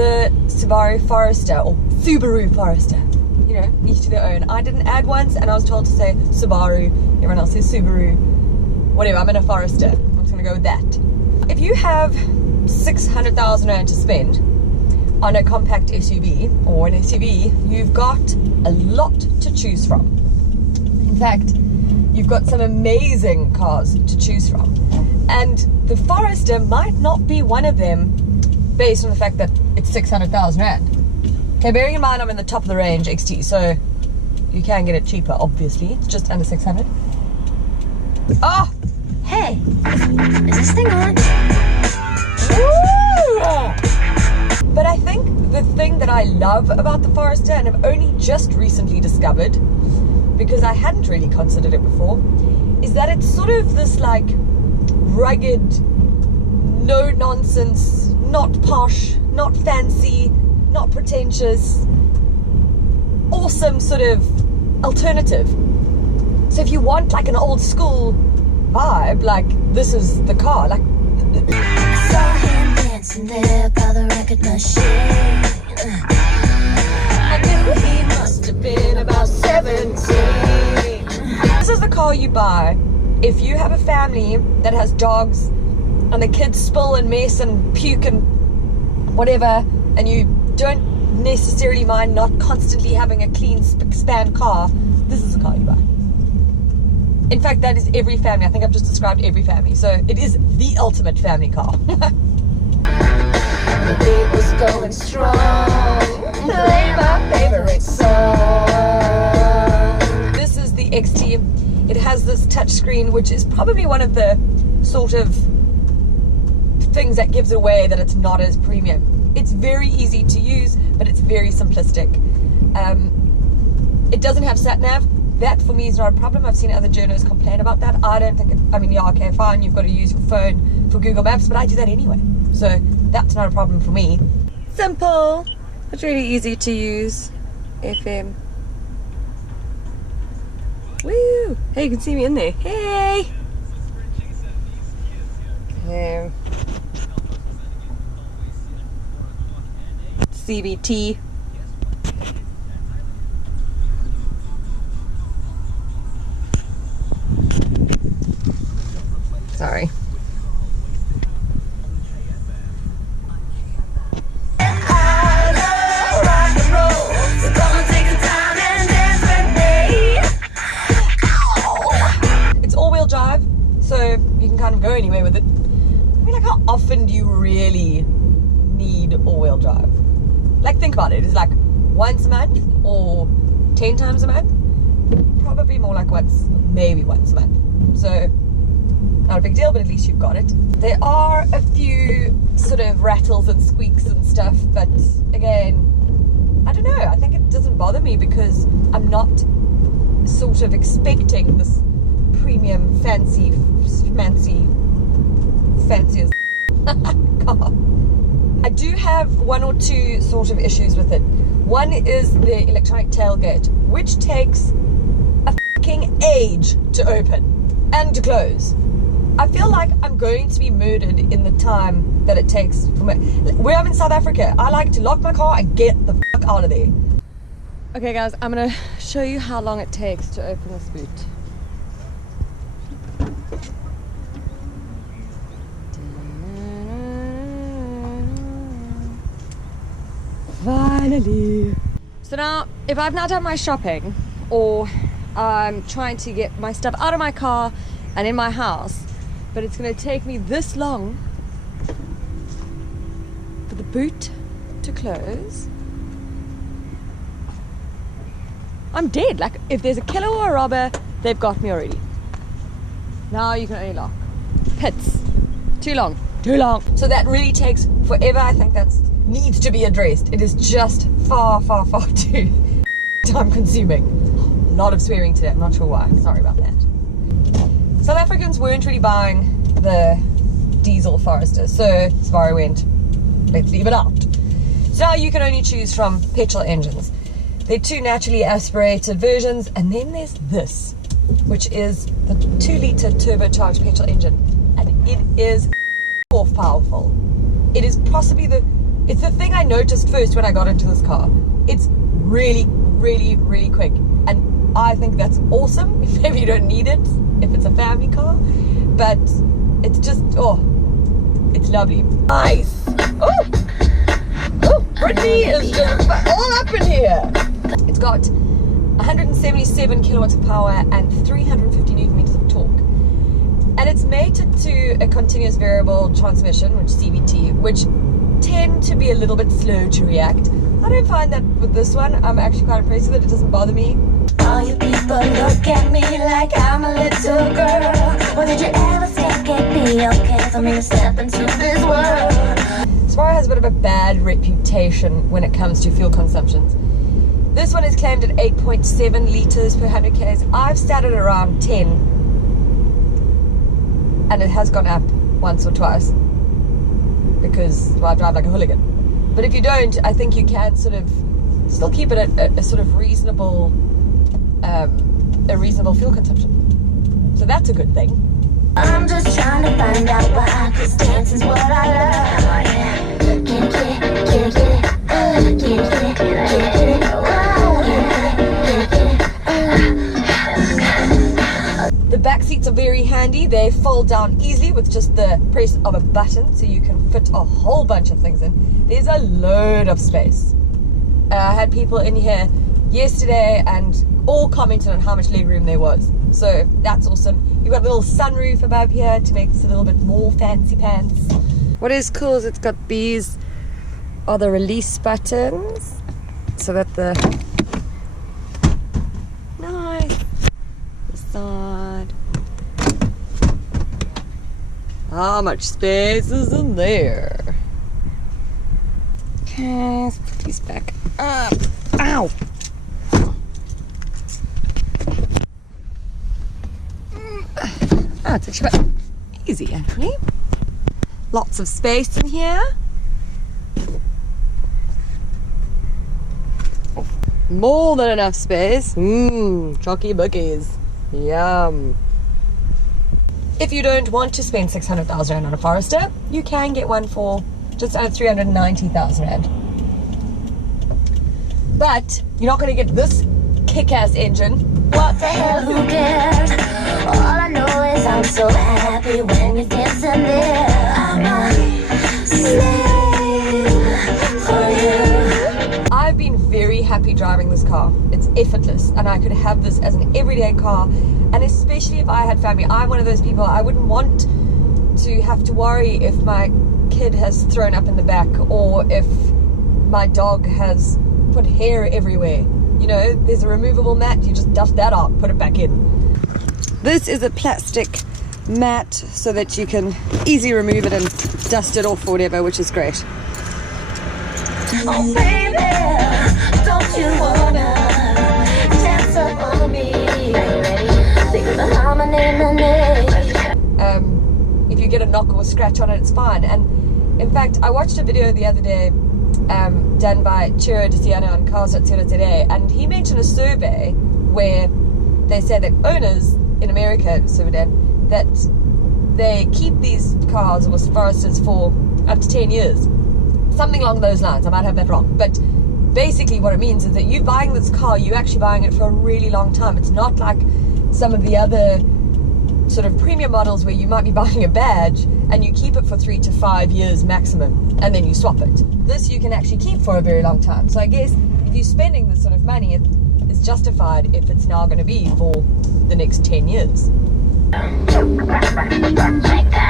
the Subaru Forester, or Subaru Forester. You know, each to their own. I didn't add once, and I was told to say Subaru. Everyone else says Subaru. Whatever, I'm in a Forester. I'm just gonna go with that. If you have 600,000 Rand to spend on a compact SUV or an SUV, you've got a lot to choose from. In fact, you've got some amazing cars to choose from. And the Forester might not be one of them based on the fact that it's 600,000 Rand. Okay, bearing in mind I'm in the top of the range XT, so you can get it cheaper, obviously. It's just under 600. Oh! Hey! Is this thing on? Woo! But I think the thing that I love about the Forester, and I've only just recently discovered, because I hadn't really considered it before, is that it's sort of this like rugged, no nonsense, not posh, not fancy, not pretentious, awesome sort of alternative. So if you want like an old school vibe, like this is the car. Like Saw him dancing there by the record machine. I knew he must have been about 17. This is the car you buy if you have a family that has dogs and the kids spill and mess and puke and whatever, and you don't necessarily mind not constantly having a clean spick-span car. This is the car you buy. In fact, that is every family. I think I've just described every family. So it is the ultimate family car. The beat was going strong. Play my favorite song. This is the XT. It has this touchscreen, which is probably one of the sort of things that gives it away that it's not as premium. It's very easy to use, but it's very simplistic. It doesn't have sat-nav. That for me is not a problem. I've seen other journalists complain about that. I don't think I mean, yeah, okay, fine, you've got to use your phone for Google Maps, but I do that anyway. So that's not a problem for me. Simple. It's really easy to use. FM. Woo! Hey, you can see me in there. Hey! Okay. CBT. Sorry. It's all-wheel drive, so you can kind of go anywhere with it. I mean, like, how often do you really need all-wheel drive? Like, think about it. It's like once a month or 10 times a month. Probably more like once, maybe once a month. So not a big deal, but at least you've got it. There are a few sort of rattles and squeaks and stuff, but again, I don't know. I think it doesn't bother me because I'm not sort of expecting this premium, fancy as car. I do have one or two sort of issues with it. One is the electronic tailgate, which takes a fucking age to open and to close. I feel like I'm going to be murdered in the time that it takes from it. Where I'm in South Africa, I like to lock my car and get the fuck out of there. Okay guys, I'm gonna show you how long it takes to open this boot. Finally. So now, if I've not done my shopping, or I'm trying to get my stuff out of my car and in my house, but it's going to take me this long for the boot to close, I'm dead. Like, if there's a killer or a robber, they've got me already. Now you can only lock. Pits. Too long. Too long. So that really takes forever. I think that needs to be addressed. It is just far, far, far too time consuming. A lot of swearing today. I'm not sure why. Sorry about that. South Africans weren't really buying the diesel Forester, so Subaru went, let's leave it out. So now you can only choose from petrol engines. There are two naturally aspirated versions, and then there's this, which is the 2-litre turbocharged petrol engine, and it is powerful. It is possibly It's the thing I noticed first when I got into this car. It's really, really, really quick. And I think that's awesome. Maybe you don't need it if it's a family car. But it's just, it's lovely. Nice. Brittany is just all up in here. It's got 177 kilowatts of power and 350 newton meters of torque. And it's mated to a continuous variable transmission, which CVT, which tend to be a little bit slow to react. I don't find that with this one. I'm actually quite impressed with it. It doesn't bother me. All you people look at me like I'm a little girl. Or did you ever think it'd be okay for me to step into this world? Subaru has a bit of a bad reputation when it comes to fuel consumptions. This one is claimed at 8.7 litres per 100 k's. I've started around 10, and it has gone up once or twice because I drive like a hooligan. But if you don't, I think you can sort of still keep it at a sort of reasonable fuel consumption. So that's a good thing. I'm just trying to find out why, 'cause dance is what I love. Can't get it, can't get it. The back seats are very handy. They fold down easily with just the press of a button, so you can fit a whole bunch of things in. There's a load of space. I had people in here yesterday and all commented on how much legroom there was. So that's awesome. You've got a little sunroof above here to make this a little bit more fancy pants. What is cool is it's got these are the release buttons, so that the side. How much space is in there? Okay, let's put these back up. Ow! Oh, it's actually quite easy, actually. Lots of space in here. More than enough space. Chocky bookies. Yum. If you don't want to spend 600,000 Rand on a Forester, you can get one for just under 390,000 Rand. But you're not going to get this kick-ass engine. What the hell, who cares? All I know is I'm so happy when you're dancing there. I'm a slave for you. I've been very happy driving this car. It's effortless, and I could have this as an everyday car, and especially if I had family. I'm one of those people, I wouldn't want to have to worry if my kid has thrown up in the back or if my dog has put hair everywhere. You know, there's a removable mat, you just dust that out, put it back in. This is a plastic mat so that you can easily remove it and dust it off or whatever, which is great. Oh baby, don't you wanna dance up on me? Think of the harmony in If you get a knock or a scratch on it, it's fine. And in fact, I watched a video the other day done by Chiro DeCiano on cars.co.za, and he mentioned a survey where they say that owners in America, that they keep these cars or Foresters for up to 10 years. Something along those lines. I might have that wrong. But basically what it means is that you buying this car, you're actually buying it for a really long time. It's not like some of the other sort of premium models where you might be buying a badge and you keep it for 3 to 5 years maximum and then you swap it. This you can actually keep for a very long time. So I guess if you're spending this sort of money, it's justified if it's now going to be for the next 10 years. Like that.